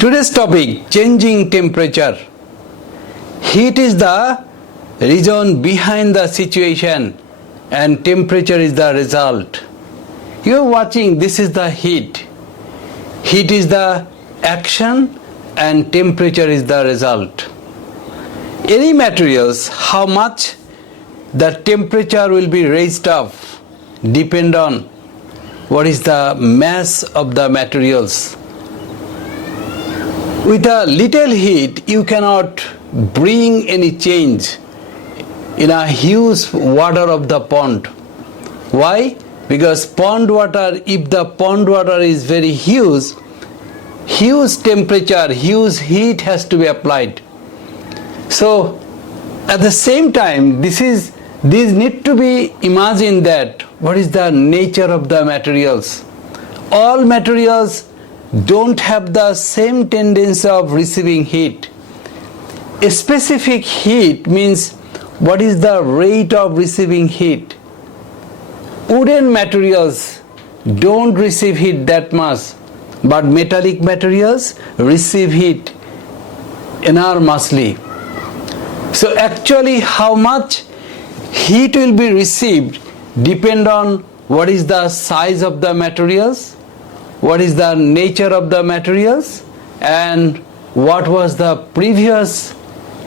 Today's topic, changing temperature. Heat is the reason behind the situation and temperature is the result. You are watching, this is the heat. Heat is the action and temperature is the result. Any materials, how much the temperature will be raised up depend on what is the mass of the materials. With a little heat, you cannot bring any change in a huge water of the pond. Why? Because pond water, if the pond water is very huge temperature, huge heat has to be applied. So at the same time, these need to be imagined that what is the nature of the materials. All materials don't have the same tendency of receiving heat. A specific heat means what is the rate of receiving heat. Wooden materials don't receive heat that much, but metallic materials receive heat enormously. So actually how much heat will be received depend on what is the size of the materials, what is the nature of the materials, and what was the previous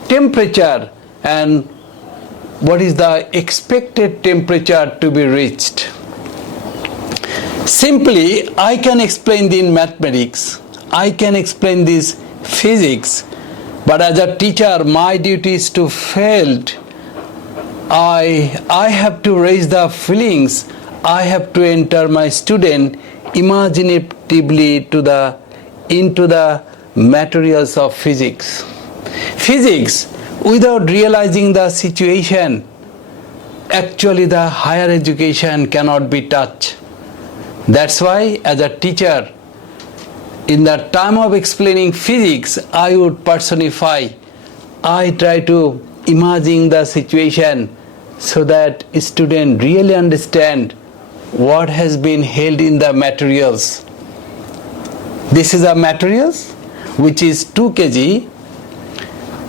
temperature and what is the expected temperature to be reached. Simply, I can explain this in mathematics, I can explain this physics, but as a teacher, my duty is to felt. I have to raise the feelings, I have to enter my student imaginatively into the materials of physics. Physics, without realizing the situation, actually the higher education cannot be touched. That's why as a teacher, in the time of explaining physics, I would personify. I try to imagine the situation so that students really understand what has been held in the materials. This is a materials which is 2 kg.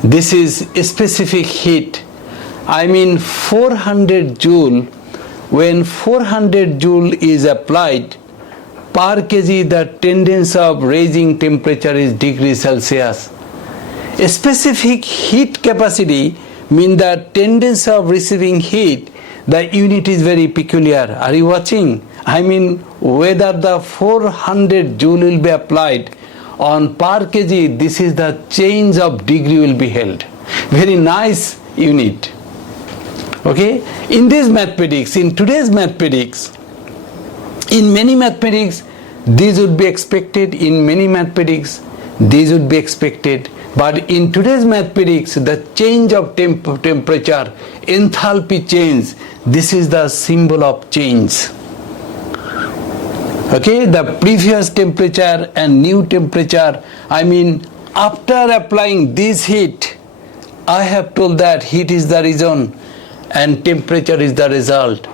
This is a specific heat. I mean 400 joule. When 400 joule is applied per kg, the tendency of raising temperature is degree Celsius. A specific heat capacity means the tendency of receiving heat, the unit is very peculiar. Are you watching? I mean whether the 400 joule will be applied on per kg, this is the change of degree will be held. Very nice unit. Okay? In this mathematics, in today's mathematics, in many mathematics, these would be expected. In many mathematics, these would be expected. But in today's mathematics, the change of temperature, enthalpy change, this is the symbol of change. Okay, the previous temperature and new temperature, I mean after applying this heat, I have told that heat is the reason and temperature is the result.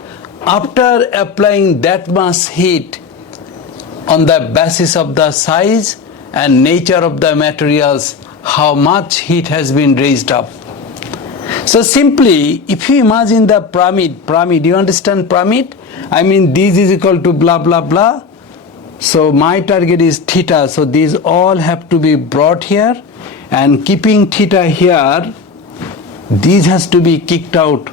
After applying that much heat on the basis of the size and nature of the materials, how much heat has been raised up. So simply, if you imagine the pyramid, you understand pyramid? I mean this is equal to blah blah blah. So my target is theta, so these all have to be brought here, and keeping theta here, these has to be kicked out,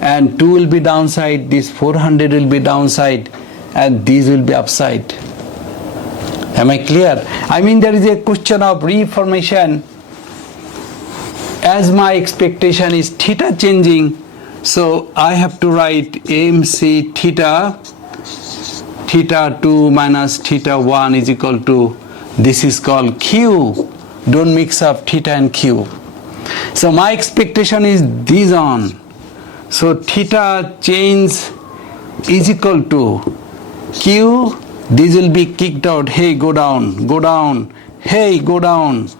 and 2 will be downside, this 400 will be downside, and these will be upside. Am I clear? I mean there is a question of reformation. As my expectation is theta changing, so I have to write MC theta 2 minus theta 1 is equal to, this is called Q. Don't mix up theta and Q. So my expectation is this on. So theta change is equal to Q. This will be kicked out. Hey, go down, go down. Hey, go down.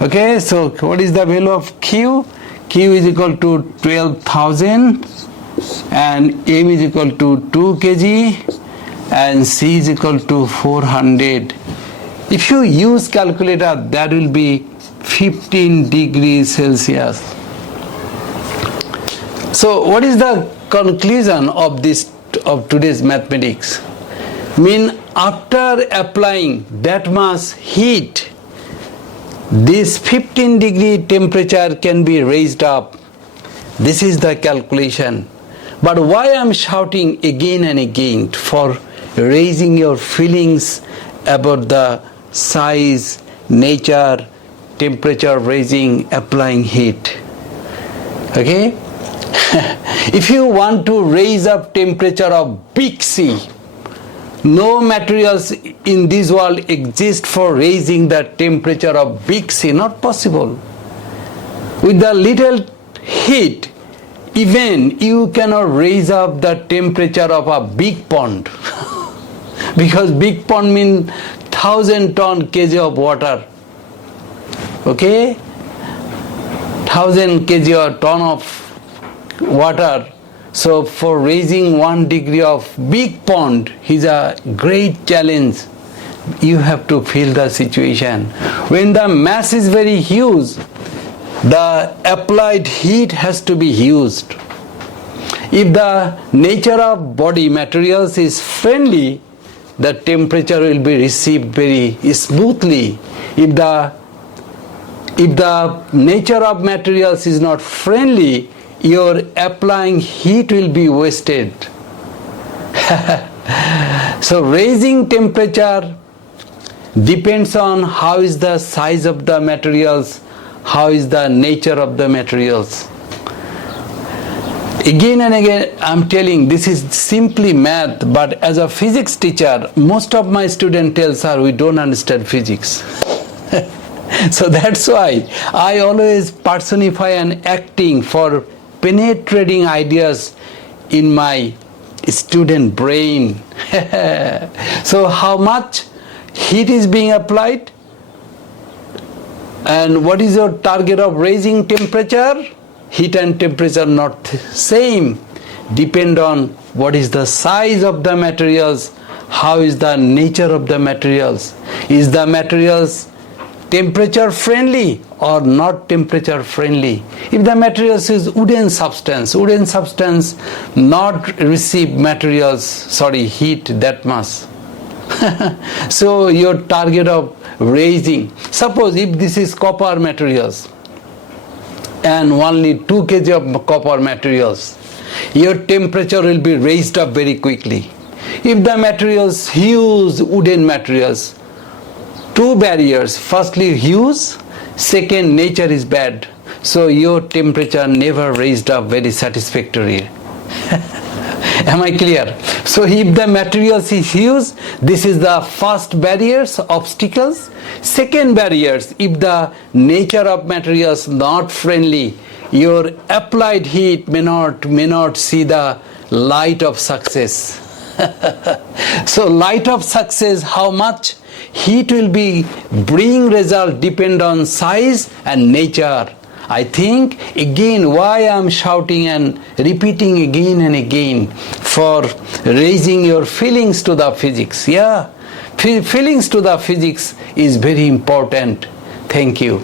Okay, so what is the value of Q? Q is equal to 12,000 and M is equal to 2 kg and C is equal to 400. If you use calculator, that will be 15 degrees Celsius. So what is the conclusion of today's mathematics? After applying that much heat, this 15 degree temperature can be raised up. This is the calculation. But why I am shouting again and again for raising your feelings about the size, nature, temperature raising, applying heat. Okay? If you want to raise up temperature of big sea, no materials in this world exist for raising the temperature of big sea, not possible. With the little heat, even you cannot raise up the temperature of a big pond. Because big pond means 1,000 kg of water. Okay? 1,000 kg or ton of water. So for raising 1 degree of big pond is a great challenge. You have to feel the situation. When the mass is very huge, the applied heat has to be used. If the nature of body materials is friendly, the temperature will be received very smoothly. If the nature of materials is not friendly, your applying heat will be wasted. So raising temperature depends on how is the size of the materials, how is the nature of the materials. Again and again I am telling this is simply math, but as a physics teacher, most of my students tell, sir, we don't understand physics. So that's why I always personify and acting for penetrating ideas in my student brain. So how much heat is being applied? And what is your target of raising temperature? Heat and temperature not same. Depend on what is the size of the materials, how is the nature of the materials. Is the materials temperature friendly or not temperature friendly? If the materials is wooden substance not receive heat that much. So your target of raising, suppose if this is copper materials and only 2 kg of copper materials, your temperature will be raised up very quickly. If the materials huge wooden materials, 2 barriers, firstly huge, second nature is bad, so your temperature never raised up very satisfactory. Am I clear? So if the materials is huge, this is the first barriers, obstacles. Second barriers, if the nature of materials not friendly, your applied heat may not see the light of success. So light of success, how much heat will be bring result depend on size and nature. I think again why I am shouting and repeating again and again for raising your feelings to the physics. Yeah, feelings to the physics is very important. Thank you.